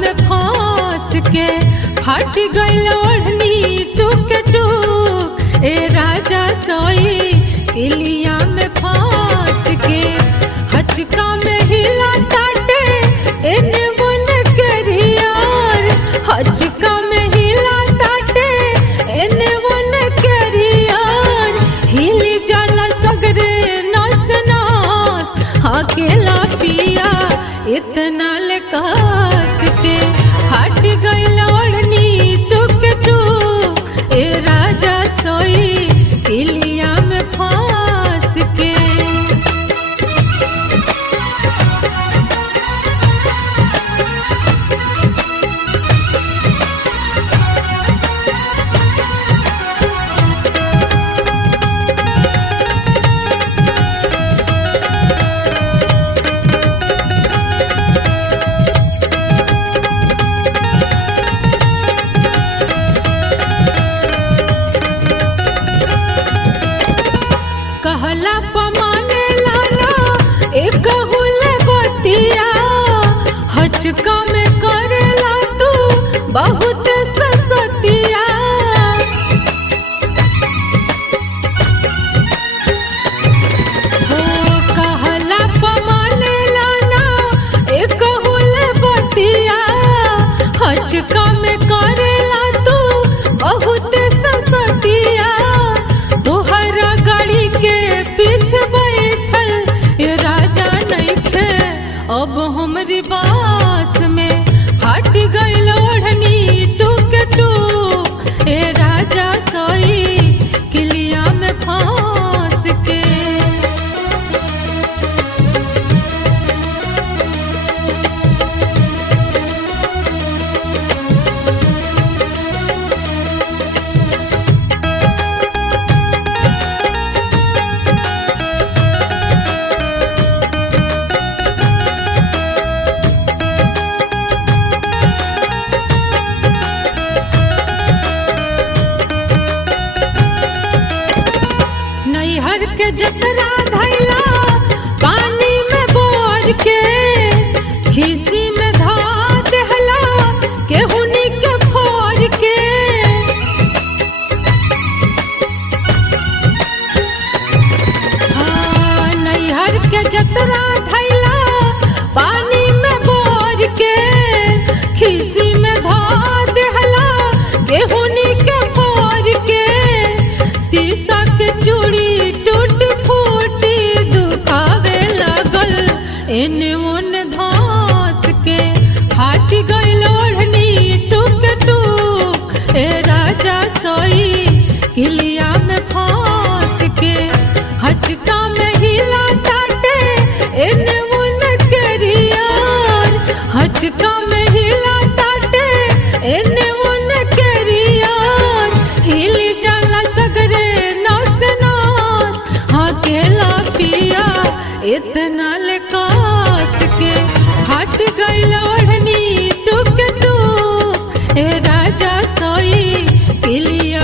में फांस के फट गइल ओढ़नी टूक टूक। ए राजा सोई किलिया में फांस के हचका में हिला ताटे एने मन करियार। हचका में हिला ताटे एने मन करियार। हिली जाला सगरे नस नस अकेला पिया इतना लकास के हट गइल ओढ़नी टूक टूक। ए राजा सोई किलिया में फांस के। कहला पमाने लाना एक हुल बतिया। हचका में करेला तू बहुत ससतिया। हो कहला पमाने लाना एक हुल बतिया। हचका में करेला तू बहुत ससतिया। तोहरा गाड़ी के पीछे बैठल ये राजा नइखे अब हमरी बास में। हट गइल ओढ़नी टूक टूक। ए राजा सोई किलिया में फांस के। नैहर के जतरा धैला पानी में बोर के। खीसी में धा देहला केहुनी के फोर के। हाँ नैहर के जतरा धैला पानी में बोर के। खीसी में धा देहला केहुनी के फोर के। शीशा के चूड़ी टूट फूटी दुखावे लगल एने ओने धास के। हट गइल ओढ़नी टूक टूक। ए राजा सोई किलिया में फांस के। हचका में हिला ताटे एने ओने करियार। हचका में हिला ताटे एने ओने करियार। हिली जाला सगरे नस नस अकेला पिया इतना लकास के। हट गइल ओढ़नी टूक टूक। ए राजा सोई किलिया